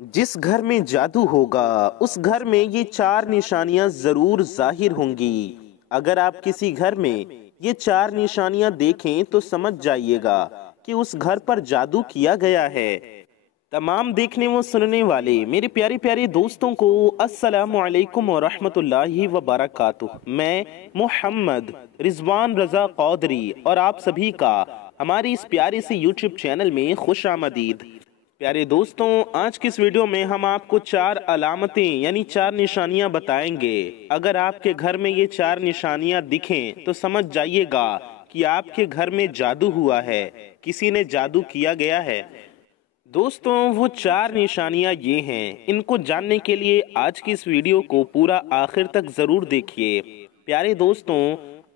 जिस घर में जादू होगा उस घर में ये चार निशानियां जरूर जाहिर होंगी। अगर आप किसी घर में ये चार निशानियां देखें तो समझ जाइएगा कि उस घर पर जादू किया गया है। तमाम देखने व सुनने वाले मेरे प्यारे प्यारे दोस्तों को अस्सलामु अलैकुम व रहमतुल्लाहि व बरकातुह। मैं मोहम्मद रिजवान रजा कौदरी और आप सभी का हमारे इस प्यारे से यूट्यूब चैनल में खुश आमदीद। प्यारे दोस्तों, आज की इस वीडियो में हम आपको चार अलामतें यानी चार निशानियां बताएंगे। अगर आपके घर में ये चार निशानियां दिखें तो समझ जाइएगा कि आपके घर में जादू हुआ है, किसी ने जादू किया गया है। दोस्तों, वो चार निशानियां ये हैं। इनको जानने के लिए आज की इस वीडियो को पूरा आखिर तक जरूर देखिए। प्यारे दोस्तों,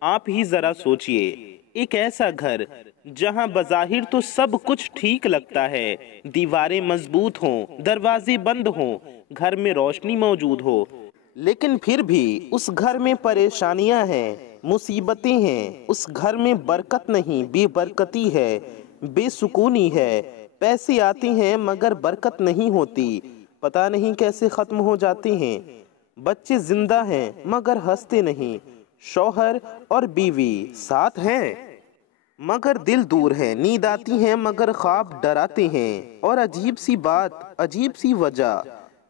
आप ही जरा सोचिए, एक ऐसा घर जहां बज़ाहिर तो सब कुछ ठीक लगता है, दीवारें मजबूत हों, दरवाजे बंद हों, घर में रोशनी मौजूद हो, लेकिन फिर भी उस घर में परेशानियां हैं, मुसीबतें हैं। उस घर में बरकत नहीं, बेबरकती है, बेसुकूनी है। पैसे आते हैं मगर बरकत नहीं होती, पता नहीं कैसे खत्म हो जाते हैं। बच्चे जिंदा हैं मगर हंसते नहीं। शौहर और बीवी साथ हैं मगर दिल दूर है। नींद आती है मगर ख्वाब डराते हैं। और अजीब सी बात, अजीब सी वजह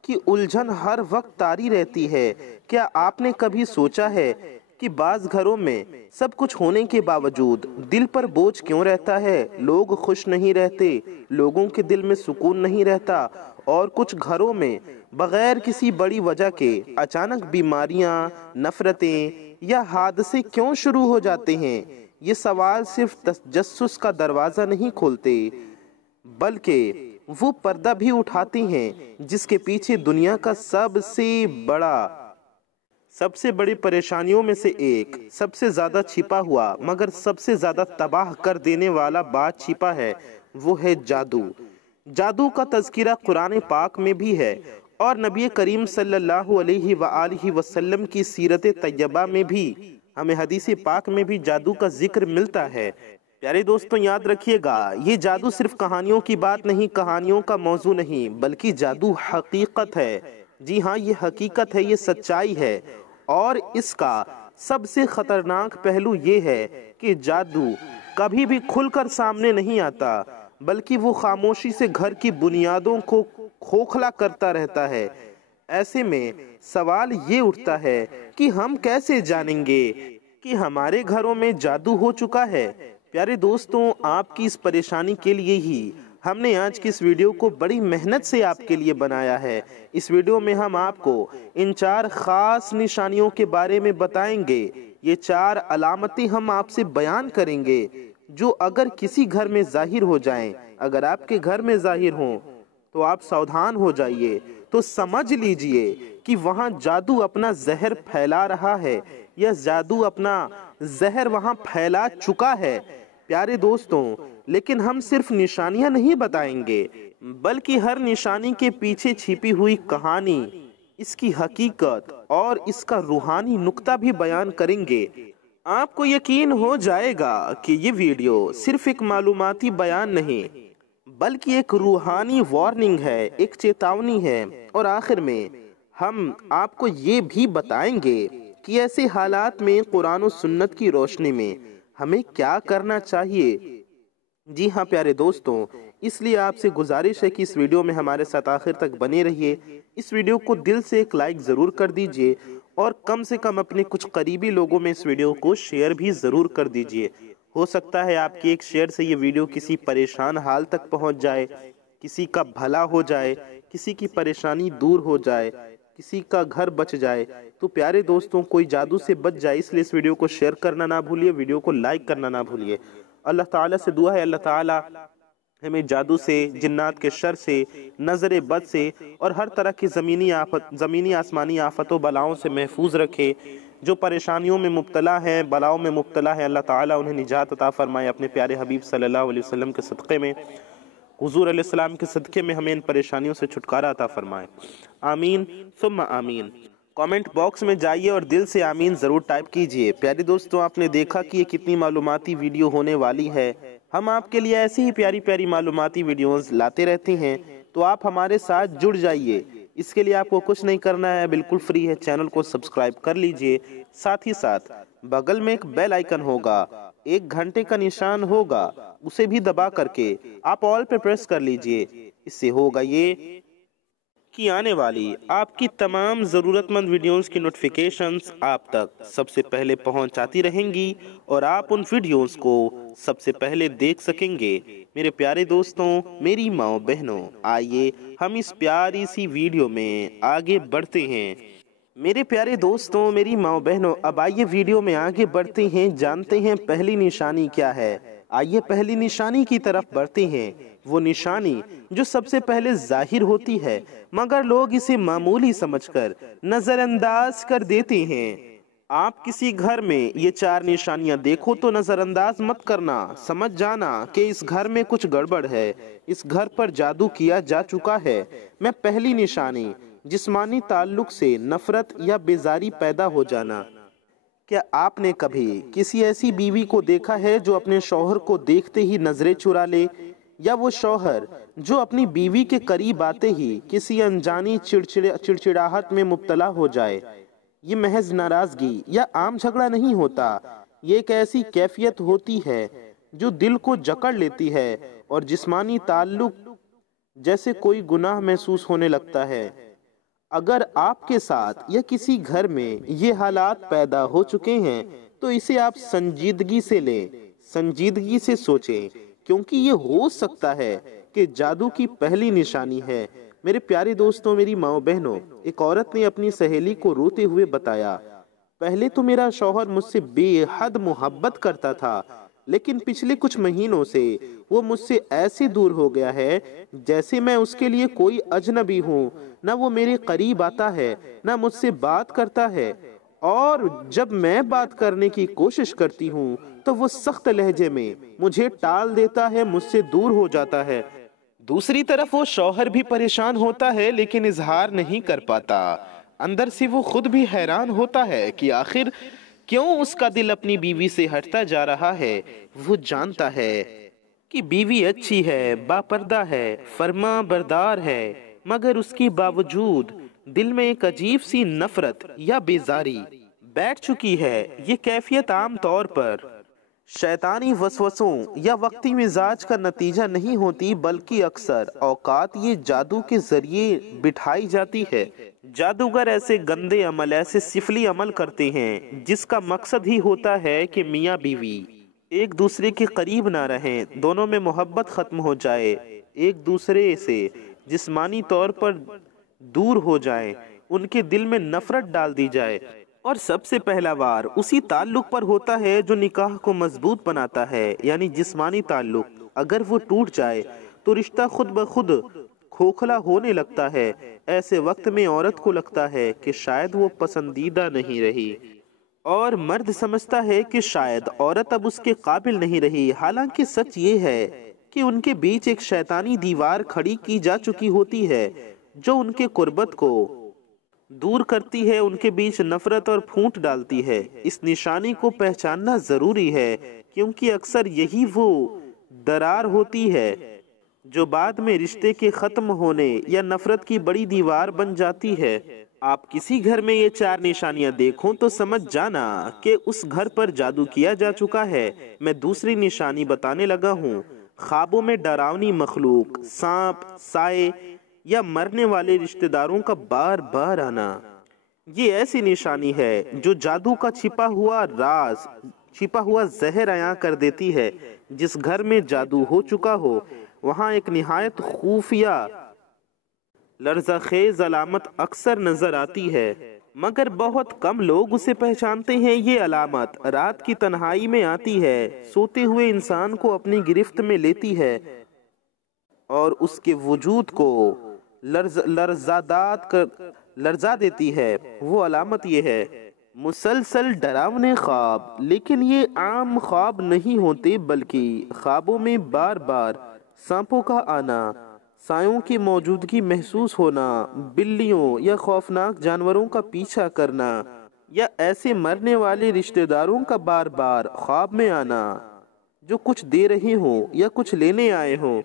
कि उलझन हर वक्त तारी रहती है। क्या आपने कभी सोचा है कि बाज घरों में सब कुछ होने के बावजूद दिल पर बोझ क्यों रहता है? लोग खुश नहीं रहते, लोगों के दिल में सुकून नहीं रहता। और कुछ घरों में बगैर किसी बड़ी वजह के अचानक बीमारियां, नफरतें या हादसे क्यों शुरू हो जाते हैं? ये सवाल सिर्फ तजस्सुस का दरवाज़ा नहीं खोलते, बल्कि वो पर्दा भी उठाते हैं जिसके पीछे दुनिया का सबसे बड़ी परेशानियों में से एक, सबसे ज़्यादा छिपा हुआ मगर सबसे ज़्यादा तबाह कर देने वाला बात छिपा है। वो है जादू। जादू का तज़किरा कुरान पाक में भी है और नबी करीम सल्लल्लाहु अलैहि वसल्लम की सीरत तैयबा में भी हमें हदीस पाक में भी जादू का जिक्र मिलता है। प्यारे दोस्तों, याद रखिएगा, ये जादू सिर्फ कहानियों की बात नहीं, कहानियों का मौजू नहीं, बल्कि जादू हकीकत है। जी हाँ, ये हकीकत है, ये सच्चाई है। और इसका सबसे खतरनाक पहलू ये है कि जादू कभी भी खुलकर सामने नहीं आता, बल्कि वो खामोशी से घर की बुनियादों को खोखला करता रहता है। ऐसे में सवाल ये उठता है कि हम कैसे जानेंगे कि हमारे घरों में जादू हो चुका है? प्यारे दोस्तों, आपकी इस परेशानी के लिए ही हमने आज की इस वीडियो को बड़ी मेहनत से आपके लिए बनाया है। इस वीडियो में हम आपको इन चार खास निशानियों के बारे में बताएंगे। ये चार अलामतें हम आपसे बयान करेंगे जो अगर किसी घर में जाहिर हो जाएं, अगर आपके घर में जाहिर हों तो आप सावधान हो जाइए। तो समझ लीजिए कि वहाँ जादू अपना जहर फैला रहा है या जादू अपना जहर वहाँ फैला चुका है। प्यारे दोस्तों, लेकिन हम सिर्फ निशानियां नहीं बताएंगे, बल्कि हर निशानी के पीछे छिपी हुई कहानी, इसकी हकीकत और इसका रूहानी नुक्ता भी बयान करेंगे। आपको यकीन हो जाएगा कि ये वीडियो सिर्फ एक मालूमाती बयान नहीं, बल्कि एक रूहानी वार्निंग है, एक चेतावनी है। और आखिर में हम आपको ये भी बताएंगे कि ऐसे हालात में कुरान और सुन्नत की रोशनी में हमें क्या करना चाहिए। जी हाँ प्यारे दोस्तों, इसलिए आपसे गुजारिश है कि इस वीडियो में हमारे साथ आखिर तक बने रहिए। इस वीडियो को दिल से एक लाइक ज़रूर कर दीजिए और कम से कम अपने कुछ करीबी लोगों में इस वीडियो को शेयर भी ज़रूर कर दीजिए। हो सकता है आपके एक शेयर से ये वीडियो किसी परेशान हाल तक पहुंच जाए, किसी का भला हो जाए, किसी की परेशानी दूर हो जाए, किसी का घर बच जाए। तो प्यारे दोस्तों, कोई जादू से बच जाए, इसलिए इस वीडियो को शेयर करना ना भूलिए, वीडियो को लाइक करना ना भूलिए। अल्लाह ताला से दुआ है, अल्लाह ताला हमें जादू से, जिन्नात के शर से, नज़र बद से और हर तरह की ज़मीनी आसमानी आफतों बलाओं से महफूज रखे। जो परेशानियों में मुब्तला हैं, बलाओं में मुब्तला है, अल्लाह ताला उन्हें निजात अता फरमाए। अपने प्यारे हबीब सल्लल्लाहु अलैहि वसल्लम के सदक़े में, हुज़ूर अलैहिस्सलाम के सदक़े में हमें इन परेशानियों से छुटकारा अता फरमाए। आमीन सुम्मा आमीन। कमेंट बॉक्स में जाइए और दिल से आमीन ज़रूर टाइप कीजिए। प्यारे दोस्तों, आपने देखा कि ये कितनी मालूमाती वीडियो होने वाली है। हम आपके लिए ऐसी ही प्यारी प्यारी मालूमाती वीडियोस लाते रहते हैं। तो आप हमारे साथ जुड़ जाइए। इसके लिए आपको कुछ नहीं करना है, बिल्कुल फ्री है। चैनल को सब्सक्राइब कर लीजिए। साथ ही साथ बगल में एक बेल आइकन होगा, एक घंटे का निशान होगा, उसे भी दबा करके आप ऑल पे प्रेस कर लीजिए। इससे होगा ये कि आने वाली आपकी तमाम ज़रूरतमंद वीडियोस की नोटिफिकेशंस आप तक सबसे पहले पहुंच आती रहेंगी और आप उन वीडियोस को सबसे पहले देख सकेंगे। मेरे प्यारे दोस्तों, मेरी माओ बहनों, आइए हम इस प्यारी सी वीडियो में आगे बढ़ते हैं। मेरे प्यारे दोस्तों, मेरी माओ बहनों, अब आइए वीडियो में आगे बढ़ते हैं, जानते हैं पहली निशानी क्या है। आइए पहली निशानी की तरफ बढ़ते हैं। वो निशानी जो सबसे पहले जाहिर होती है मगर लोग इसे मामूली समझकर नजरअंदाज कर देते हैं। आप किसी घर में ये 4 निशानियां देखो तो नजरअंदाज मत करना, समझ जाना कि इस घर में कुछ गड़बड़ है, इस घर पर जादू किया जा चुका है। मैं पहली निशानी, जिस्मानी ताल्लुक से नफरत या बेजारी पैदा हो जाना। क्या आपने कभी किसी ऐसी बीवी को देखा है जो अपने शौहर को देखते ही नजरें चुरा ले, या वो शौहर जो अपनी बीवी के करीब आते ही किसी अनजानी चिड़चिड़ाहट में मुब्तला हो जाए? ये महज नाराजगी या आम झगड़ा नहीं होता, ये एक ऐसी कैफियत होती है जो दिल को जकड़ लेती है और जिस्मानी ताल्लुक जैसे कोई गुनाह महसूस होने लगता है। अगर आपके साथ या किसी घर में ये हालात पैदा हो चुके हैं तो इसे आप संजीदगी से लें, संजीदगी से सोचें, क्योंकि ये हो सकता है कि जादू की पहली निशानी है। मेरे प्यारे दोस्तों, मेरी माओ बहनों, एक औरत ने अपनी सहेली को रोते हुए बताया, पहले तो मेरा शौहर मुझसे बेहद मोहब्बत करता था, लेकिन पिछले कुछ महीनों से वो मुझसे ऐसे दूर हो गया है जैसे मैं उसके लिए कोई अजनबी हूँ। ना वो मेरे करीब आता है, ना मुझसे बात करता है, और जब मैं बात करने की कोशिश करती हूँ तो वो सख्त लहजे में मुझे टाल देता है, मुझसे दूर हो जाता है। दूसरी तरफ वो शौहर भी परेशान होता है लेकिन इजहार नहीं कर पाता। अंदर से वो खुद भी हैरान होता है कि आखिर क्यों उसका दिल अपनी बीवी से हटता जा रहा है। वो जानता है कि बीवी अच्छी है, बापर्दा है, फर्मा बरदार है, मगर उसके बावजूद दिल में एक अजीब सी नफरत या बेजारी बैठ चुकी है। ये कैफियत आम तौर पर शैतानी वसवसों या वक्ती मिजाज का नतीजा नहीं होती, बल्कि अक्सर औकात ये जादू के जरिए बिठाई जाती है। जादूगर ऐसे गंदे अमल, ऐसे सिफली अमल करते हैं जिसका मकसद ही होता है कि मियाँ बीवी एक दूसरे के करीब ना रहें, दोनों में मोहब्बत खत्म हो जाए, एक दूसरे से जिस्मानी तौर पर दूर हो जाएं, उनके दिल में नफरत डाल दी जाए। और सबसे पहला वार उसी ताल्लुक पर होता है जो निकाह को मजबूत बनाता है, यानी जिस्मानी ताल्लुक। अगर वो टूट जाए तो रिश्ता खुद ब खुद खोखला होने लगता है। ऐसे वक्त में औरत को लगता है कि शायद वो पसंदीदा नहीं रही, और मर्द समझता है कि शायद औरत अब उसके काबिल नहीं रही। हालांकि सच ये है कि उनके बीच एक शैतानी दीवार खड़ी की जा चुकी होती है जो उनके कुर्बत को दूर करती है, उनके बीच नफरत और फूट डालती है। इस निशानी को पहचानना जरूरी है, क्योंकि अक्सर यही वो दरार होती है जो बाद में रिश्ते के खत्म होने या नफरत की बड़ी दीवार बन जाती है। आप किसी घर में ये 4 निशानियां देखो तो समझ जाना कि उस घर पर जादू किया जा चुका है। मैं दूसरी निशानी बताने लगा हूँ। ख्वाबों में डरावनी मखलूक, सांप, साए या मरने वाले रिश्तेदारों का बार बार आना, ये ऐसी निशानी है जो जादू का छिपा हुआ राज, छिपा हुआ जहर अयां कर देती है। जिस घर में जादू हो चुका हो वहां एक निहायत खुफिया लर्ज़ाखेज अलामत अक्सर नजर आती है, मगर बहुत कम लोग उसे पहचानते हैं। ये अलामत रात की तन्हाई में आती है, सोते हुए इंसान को अपनी गिरफ्त में लेती है और उसके वजूद को लर्जा देती है। वो अलामत ये है मुसलसल डरावने ख्वाब, लेकिन ये आम ख्वाब नहीं होते, बल्कि ख्वाबों में बार बार सांपों का आना, सायों की मौजूदगी महसूस होना, बिल्लियों या खौफनाक जानवरों का पीछा करना, या ऐसे मरने वाले रिश्तेदारों का बार बार ख्वाब में आना जो कुछ दे रहे हों या कुछ लेने आए हों।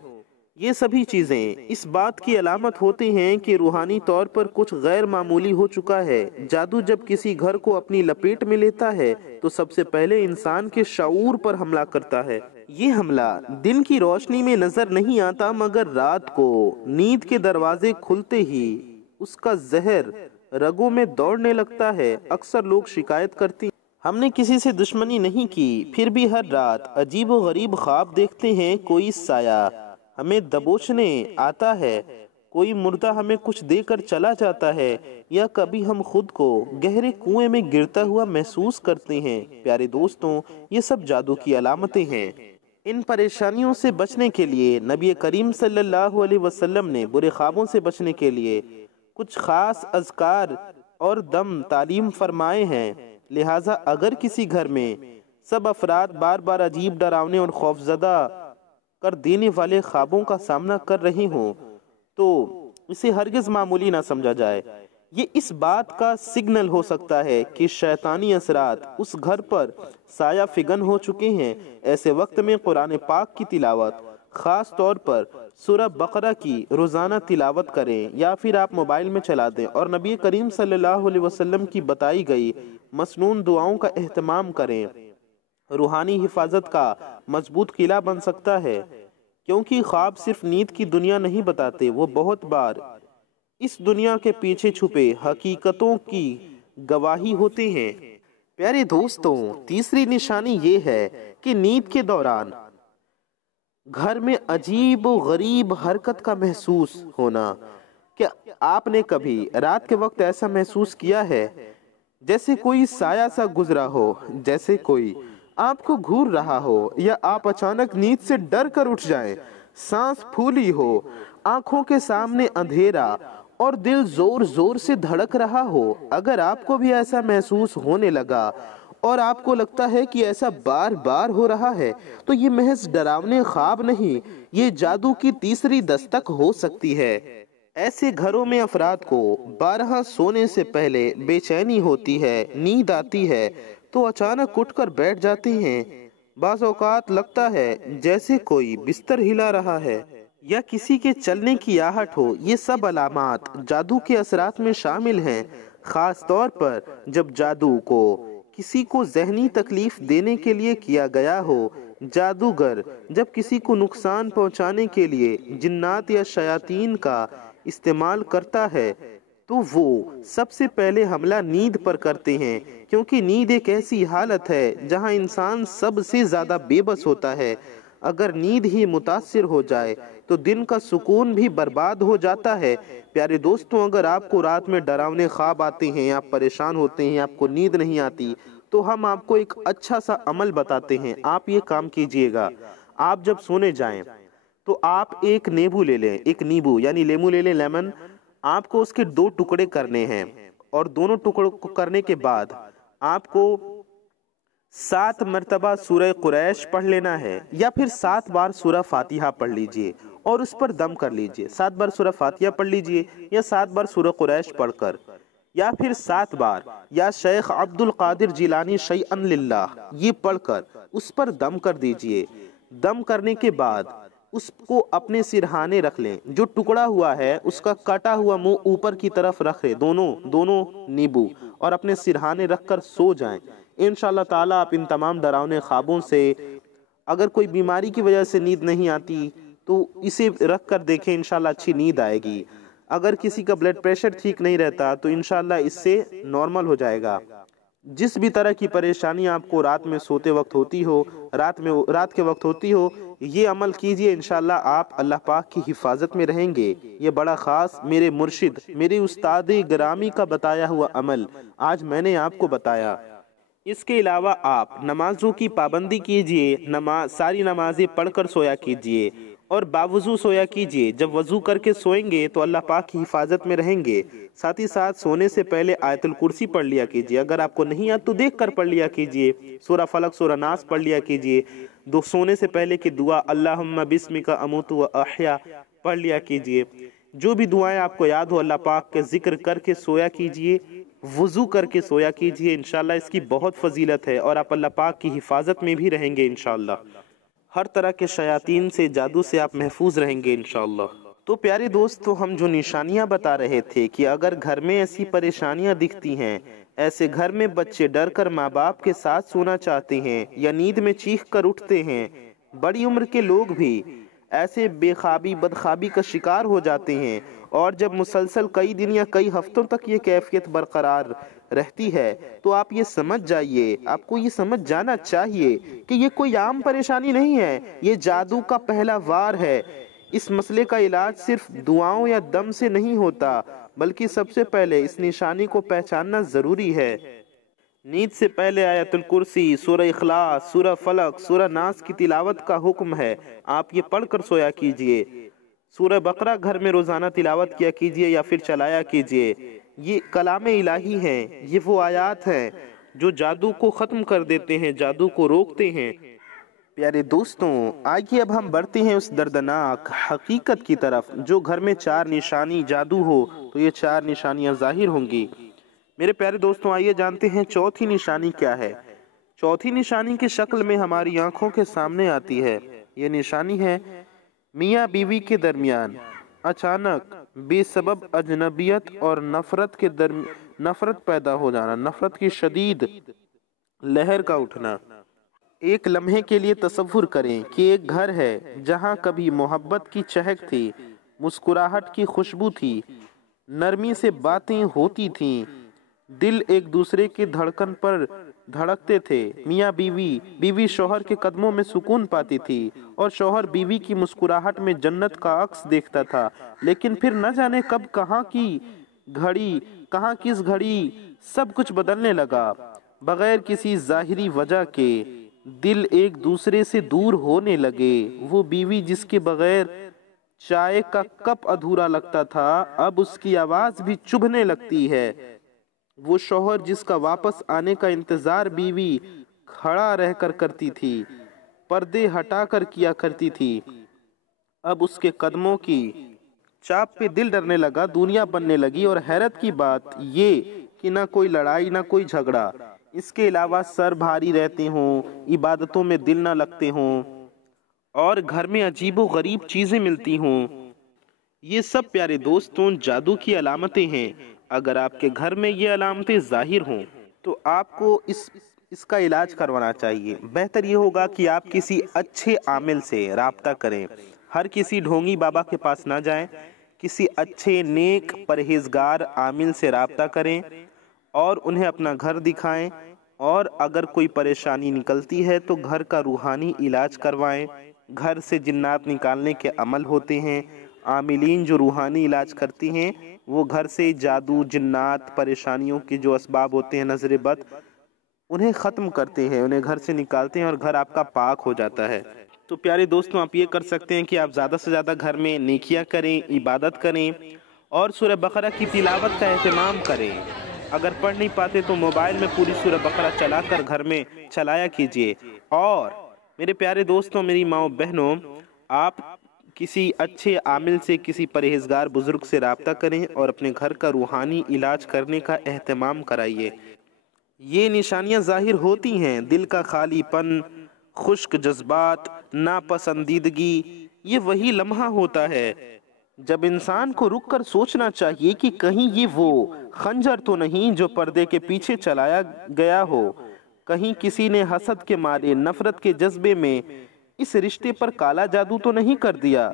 یہ سبھی چیزیں اس بات کی علامت ہوتی ہیں کہ روحانی طور پر کچھ غیر معمولی ہو چکا ہے۔ جادو جب کسی گھر کو اپنی لپیٹ میں لیتا ہے تو سب سے پہلے انسان کے شعور پر حملہ کرتا ہے۔ یہ حملہ دن کی روشنی میں نظر نہیں آتا، مگر رات کو نیند کے دروازے کھلتے ہی اس کا زہر رگوں میں دوڑنے لگتا ہے۔ اکثر لوگ شکایت کرتے ہیں ہم نے کسی سے دشمنی نہیں کی، پھر بھی ہر رات عجیب و غریب خواب دیکھتے ہیں۔ کوئی سایہ ہمیں دبوچنے آتا ہے، کوئی مردہ ہمیں کچھ دے کر چلا جاتا ہے، یا کبھی ہم خود کو گہرے کنویں میں گرتا ہوا محسوس کرتے ہیں۔ پیارے دوستوں، یہ سب جادو کی علامتیں ہیں۔ ان پریشانیوں سے بچنے کے لیے نبی کریم صلی اللہ علیہ وسلم نے برے خوابوں سے بچنے کے لیے کچھ خاص اذکار اور دم تعلیم فرمائے ہیں۔ لہٰذا اگر کسی گھر میں سب افراد بار بار عجیب، ڈراونے اور خوفزدہ کر دینے والے خوابوں کا سامنا کر رہے ہوں تو اسے ہرگز معمولی نہ سمجھا جائے۔ یہ اس بات کا سگنل ہو سکتا ہے کہ شیطانی اثرات اس گھر پر سایہ فگن ہو چکے ہیں۔ ایسے وقت میں قرآن پاک کی تلاوت، خاص طور پر سورہ بقرہ کی روزانہ تلاوت کریں، یا پھر آپ موبائل میں چلا دیں اور نبی کریم صلی اللہ علیہ وسلم کی بتائی گئی مسنون دعاؤں کا اہتمام کریں۔ روحانی حفاظت کا مضبوط قلعہ بن سکتا ہے، کیونکہ خواب صرف نیند کی دنیا نہیں بتاتے، وہ بہت بار اس دنیا کے پیچھے چھپے حقیقتوں کی گواہی ہوتے ہیں۔ پیارے دوستوں، تیسری نشانی یہ ہے کہ نیند کے دوران گھر میں عجیب و غریب حرکت کا محسوس ہونا۔ کیا آپ نے کبھی رات کے وقت ایسا محسوس کیا ہے جیسے کوئی سایہ سا گزرا ہو، جیسے کوئی آپ کو گھور رہا ہو، یا آپ اچانک نیند سے ڈر کر اٹھ جائیں، سانس پھولی ہو، آنکھوں کے سامنے اندھیرا اور دل زور زور سے دھڑک رہا ہو؟ اگر آپ کو بھی ایسا محسوس ہونے لگا اور آپ کو لگتا ہے کہ ایسا بار بار ہو رہا ہے تو یہ محض ڈراونے خواب نہیں، یہ جادو کی تیسری دستک ہو سکتی ہے۔ ایسے گھروں میں افراد کو بارہا سونے سے پہلے بے چینی ہوتی ہے، نیند آتی ہے تو اچانک اٹھ کر بیٹھ جاتے ہیں۔ بعض اوقات لگتا ہے جیسے کوئی بستر ہلا رہا ہے یا کسی کے چلنے کی آہٹ ہو۔ یہ سب علامات جادو کے اثرات میں شامل ہیں، خاص طور پر جب جادو کو کسی کو ذہنی تکلیف دینے کے لیے کیا گیا ہو۔ جادوگر جب کسی کو نقصان پہنچانے کے لیے جنات یا شیاطین کا استعمال کرتا ہے تو وہ سب سے پہلے حملہ نیند پر کرتے ہیں، کیونکہ نیند ایک ایسی حالت ہے جہاں انسان سب سے زیادہ بے بس ہوتا ہے۔ اگر نیند ہی متاثر ہو جائے تو دن کا سکون بھی برباد ہو جاتا ہے۔ پیارے دوستوں، اگر آپ کو رات میں ڈراونے خواب آتے ہیں، آپ پریشان ہوتے ہیں، آپ کو نیند نہیں آتی، تو ہم آپ کو ایک اچھا سا عمل بتاتے ہیں۔ آپ یہ کام کیجئے گا، آپ جب سونے جائیں تو آپ ایک نیبو لے لیں، ایک نیبو یعنی لیمو لے لیں، لیمن۔ آپ کو اس کے 2 ٹکڑے کرنے ہیں، اور دونوں ٹکڑوں کو کرنے کے بعد آپ کو 7 مرتبہ سورہ قریش پڑھ لینا ہے، یا پھر 7 بار سورہ فاتحہ پڑھ لیجئے اور اس پر دم کر لیجئے۔ 7 بار سورہ فاتحہ پڑھ لیجئے یا 7 بار سورہ قریش پڑھ کر، یا پھر 7 بار یا شیخ عبد القادر جیلانی شیئا للہ یہ پڑھ کر اس پر دم کر دیجئے۔ دم کرنے کے بعد اس کو اپنے سرہانے رکھ لیں، جو ٹکڑا ہوا ہے اس کا کٹا ہوا منہ اوپر کی طرف رکھیں، دونوں نیبو، اور اپنے سرہانے رکھ کر سو جائیں۔ انشاءاللہ تعالیٰ آپ ان تمام ڈراونے خوابوں سے، اگر کوئی بیماری کی وجہ سے نیند نہیں آتی تو اسے رکھ کر دیکھیں، انشاءاللہ اچھی نیند آئے گی۔ اگر کسی کا بلڈ پریشر ٹھیک نہیں رہتا تو انشاءاللہ اس سے نارمل ہو جائے گا۔ جس بھی طرح کی پریشانی آپ کو رات میں سوتے وقت ہوتی ہو، رات کے وقت ہوتی ہو، یہ عمل کیجئے، انشاءاللہ آپ اللہ پاک کی حفاظت میں رہیں گے۔ یہ بڑا خاص میرے مرشد، میرے استاد گرامی کا بتایا ہوا عمل آج میں نے آپ کو بتایا۔ اس کے علاوہ آپ نمازوں کی پابندی کیجئے، ساری نمازیں پڑھ کر سویا کیجئے اور باوضو سویا کیجئے۔ جب وضو کر کے سوئیں گے تو اللہ پاک کی حفاظت میں رہیں گے۔ ساتھ ہی ساتھ سونے سے پہلے آیت الکرسی پڑھ لیا کیجئے، اگر آپ کو نہیں آتا تو دیکھ کر پڑھ لیا کیجئے۔ سورہ فلق، سورہ ناس پڑھ لیا کیجئے۔ سونے سے پہلے کی دعا اللہم بسمک اموت و احیا پڑھ لیا کیجئے۔ جو بھی دعائیں آپ کو یاد ہو اللہ پاک کا ذکر کر کے سویا کیجئے، وضو کر کے سویا کیجئے۔ انشاءاللہ اس کی بہت فضیلت ہے اور آپ اللہ پاک کی حفاظت میں بھی رہیں گے انشاءاللہ۔ हर तरह के शयातीन से, जादू से आप महफूज रहेंगे इंशाअल्लाह। तो प्यारे दोस्तों, हम जो निशानियां बता रहे थे कि अगर घर में ऐसी परेशानियां दिखती हैं, ऐसे घर में बच्चे डर कर माँ बाप के साथ सोना चाहते हैं या नींद में चीख कर उठते हैं, बड़ी उम्र के लोग भी ऐसे बेख्वाबी बदख्वाबी का शिकार हो जाते हैं, और जब मुसलसल कई दिन या कई हफ्तों तक ये कैफियत बरकरार रहती है, तो आप ये समझ जाइए, आपको ये समझ जाना चाहिए कि ये कोई आम परेशानी नहीं है, ये जादू का पहला वार है। इस मसले का इलाज सिर्फ दुआओं या दम से नहीं होता, बल्कि सबसे पहले इस निशानी को पहचानना जरूरी है। नींद से पहले आयतुल कुर्सी, सूरह इखलास, सूरह फलक, सूरह नास की तिलावत का हुक्म है। आप ये पढ़कर सोया कीजिए। सूरह बकरा घर में रोजाना तिलावत किया कीजिए या फिर चलाया कीजिए। ये कलाम इलाही हैं, ये वो आयात हैं जो जादू को ख़त्म कर देते हैं, जादू को रोकते हैं। प्यारे दोस्तों, आइए अब हम बढ़ते हैं उस दर्दनाक हकीकत की तरफ। जो घर में 4 निशानी जादू हो तो ये 4 निशानियां जाहिर होंगी। मेरे प्यारे दोस्तों, आइए जानते हैं चौथी निशानी क्या है। चौथी निशानी की शक्ल में हमारी आंखों के सामने आती है। ये निशानी है मियाँ बीवी के दरमियान अचानक बेसबब अजनबियत और नफरत पैदा हो जाना, नफरत की शदीद लहर का उठना। एक लम्हे के लिए तसव्वुर करें कि एक घर है जहां कभी मोहब्बत की चहक थी, मुस्कुराहट की खुशबू थी, नरमी से बातें होती थीं, दिल एक दूसरे की धड़कन पर धड़कते थे। मियाँ बीवी शौहर के कदमों में सुकून पाती थी और शौहर बीवी की मुस्कुराहट में जन्नत का अक्स देखता था। लेकिन फिर न जाने कब कहाँ किस घड़ी सब कुछ बदलने लगा। बगैर किसी जाहिरी वजह के दिल एक दूसरे से दूर होने लगे। वो बीवी जिसके बगैर चाय का कप अधूरा लगता था, अब उसकी आवाज भी चुभने लगती है। वो शौहर जिसका वापस आने का इंतजार बीवी खड़ा रहकर करती थी, पर्दे हटाकर किया करती थी, अब उसके कदमों की चाप पे दिल डरने लगा, दुनिया बनने लगी। और हैरत की बात ये कि ना कोई लड़ाई ना कोई झगड़ा, इसके अलावा सर भारी रहते हों, इबादतों में दिल ना लगते हों और घर में अजीबो गरीब चीजें मिलती हों। ये सब प्यारे दोस्तों जादू की अलामतें हैं। अगर आपके घर में ये अलामतें जाहिर हों तो आपको इसका इलाज करवाना चाहिए। बेहतर ये होगा कि आप किसी अच्छे आमिल से राब्ता करें। हर किसी ढोंगी बाबा के पास ना जाएं, किसी अच्छे नेक परहेजगार आमिल से राब्ता करें और उन्हें अपना घर दिखाएं। और अगर कोई परेशानी निकलती है तो घर का रूहानी इलाज करवाएं। घर से जिन्नात निकालने के अमल होते हैं। आमिलीन जो रूहानी इलाज करती हैं वो घर से जादू, जिन्नात, परेशानियों के जो असबाब होते हैं, नजर बद, उन्हें ख़त्म करते हैं, उन्हें घर से निकालते हैं और घर आपका पाक हो जाता है। तो प्यारे दोस्तों, आप ये कर सकते हैं कि आप ज़्यादा से ज़्यादा घर में नेकियां करें, इबादत करें और सूरह बकरा की तिलावत का एहतमाम करें। अगर पढ़ नहीं पाते तो मोबाइल में पूरी सूरह बकरा चलाकर घर में चलाया कीजिए। और मेरे प्यारे दोस्तों, मेरी माओ बहनों, आप किसी अच्छे आमिल से, किसी परहेजगार बुजुर्ग से राब्ता करें और अपने घर का रूहानी इलाज करने का एहतमाम कराइए। ये निशानियां जाहिर होती हैं, दिल का खालीपन, खुश्क जज्बात, नापसंदीदगी। ये वही लम्हा होता है जब इंसान को रुक कर सोचना चाहिए कि कहीं ये वो खंजर तो नहीं जो पर्दे के पीछे चलाया गया हो, कहीं किसी ने हसद के मारे, नफरत के जज्बे में इस रिश्ते पर काला जादू तो नहीं कर दिया।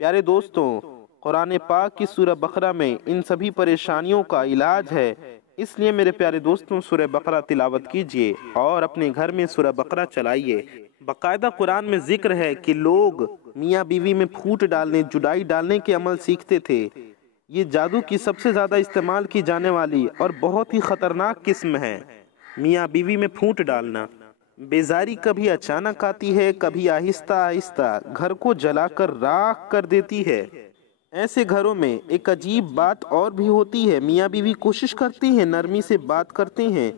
प्यारे दोस्तों, कुरान पाक की सूरह बकरा में इन सभी परेशानियों का इलाज है। इसलिए मेरे प्यारे दोस्तों, सूरह बकरा तिलावत कीजिए और अपने घर में सूरह बकरा चलाइए। बाकायदा कुरान में जिक्र है कि लोग मियाँ बीवी में फूट डालने, जुदाई डालने के अमल सीखते थे। ये जादू की सबसे ज्यादा इस्तेमाल की जाने वाली और बहुत ही खतरनाक किस्म है मियाँ बीवी में फूट डालना। बेजारी कभी अचानक आती है, कभी आहिस्ता आहिस्ता घर को जलाकर राख कर देती है। ऐसे घरों में एक अजीब बात और भी होती है। मियाँ बीवी कोशिश करते हैं, नरमी से बात करते हैं,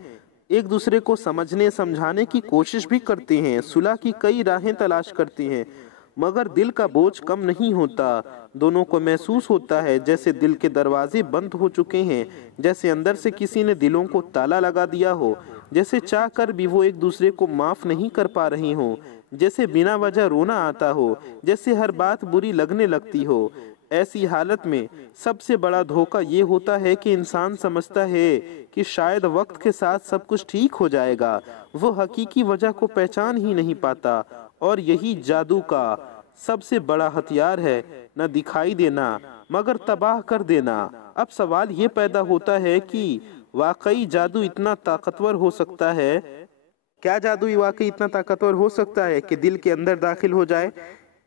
एक दूसरे को समझने समझाने की कोशिश भी करते हैं, सुलह की कई राहें तलाश करते हैं, मगर दिल का बोझ कम नहीं होता। दोनों को महसूस होता है जैसे दिल के दरवाजे बंद हो चुके हैं, जैसे अंदर से किसी ने दिलों को ताला लगा दिया हो, जैसे चाह कर भी वो एक दूसरे को माफ नहीं कर पा रही हो, जैसे बिना वजह रोना आता हो, जैसे हर बात बुरी लगने लगती हो। ऐसी हालत में सबसे बड़ा धोखा ये होता है कि इंसान समझता है कि शायद वक्त के साथ सब कुछ ठीक हो जाएगा। वो हकीकी वजह को पहचान ही नहीं पाता, और यही जादू का सबसे बड़ा हथियार है, न दिखाई देना मगर तबाह कर देना। अब सवाल ये पैदा होता है कि वाकई जादू इतना ताकतवर हो सकता है? क्या जादू वाकई इतना ताकतवर हो सकता है कि दिल के अंदर दाखिल हो जाए?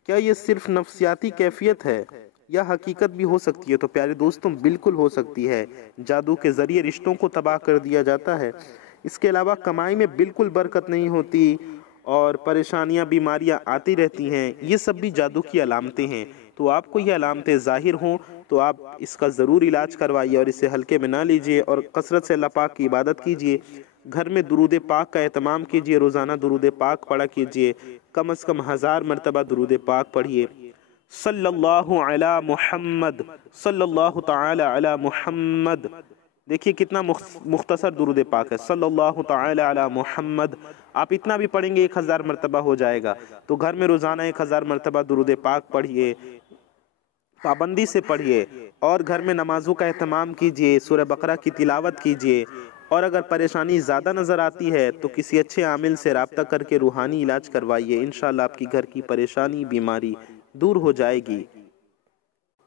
क्या ये सिर्फ नफ्सियाती कैफियत है या हकीकत भी हो सकती है? तो प्यारे दोस्तों, बिल्कुल हो सकती है। जादू के जरिए रिश्तों को तबाह कर दिया जाता है। इसके अलावा कमाई में बिल्कुल बरकत नहीं होती और परेशानियां, बीमारियां आती रहती हैं। ये सब भी जादू की अलामतें हैं। तो आपको ये अलामतें जाहिर हों तो आप इसका ज़रूर इलाज करवाइए और इसे हल्के में ना लीजिए और कसरत से अल्लाह पाक की इबादत कीजिए। घर में दुरूद पाक का एहतमाम कीजिए, रोज़ाना दुरूद पाक पढ़ा कीजिए, कम से कम 1000 मरतबा दुरूद पाक पढ़िए। सल्लल्लाहु अला मुहम्मद, सल्लल्लाहु ताला अला मुहम्मद। देखिए कितना मुख्तसर दुरूद पाक है, सल्लल्लाहु ताला अला मुहम्मद। आप इतना भी पढ़ेंगे 1000 मरतबा हो जाएगा। तो घर में रोज़ाना 1000 मरतबा दुरूद पाक पढ़िए, पाबंदी से पढ़िए, और घर में नमाजों का एहतमाम कीजिए, सूरह बकरा की तिलावत कीजिए। और अगर परेशानी ज़्यादा नज़र आती है तो किसी अच्छे आमिल से रब्ता करके रूहानी इलाज करवाइए। इंशाअल्लाह आपकी घर की परेशानी, बीमारी दूर हो जाएगी।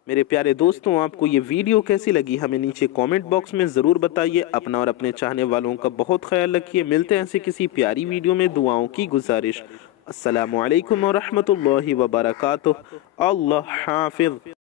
मेरे प्यारे दोस्तों, आपको ये वीडियो कैसी लगी हमें नीचे कमेंट बॉक्स में ज़रूर बताइए। अपना और अपने चाहने वालों का बहुत ख्याल रखिए। मिलते हैं ऐसे किसी प्यारी वीडियो में। दुआओं की गुजारिश। अस्सलामु अलैकुम व रहमतुल्लाहि व बरकातुहू। अल्लाह हाफिज़।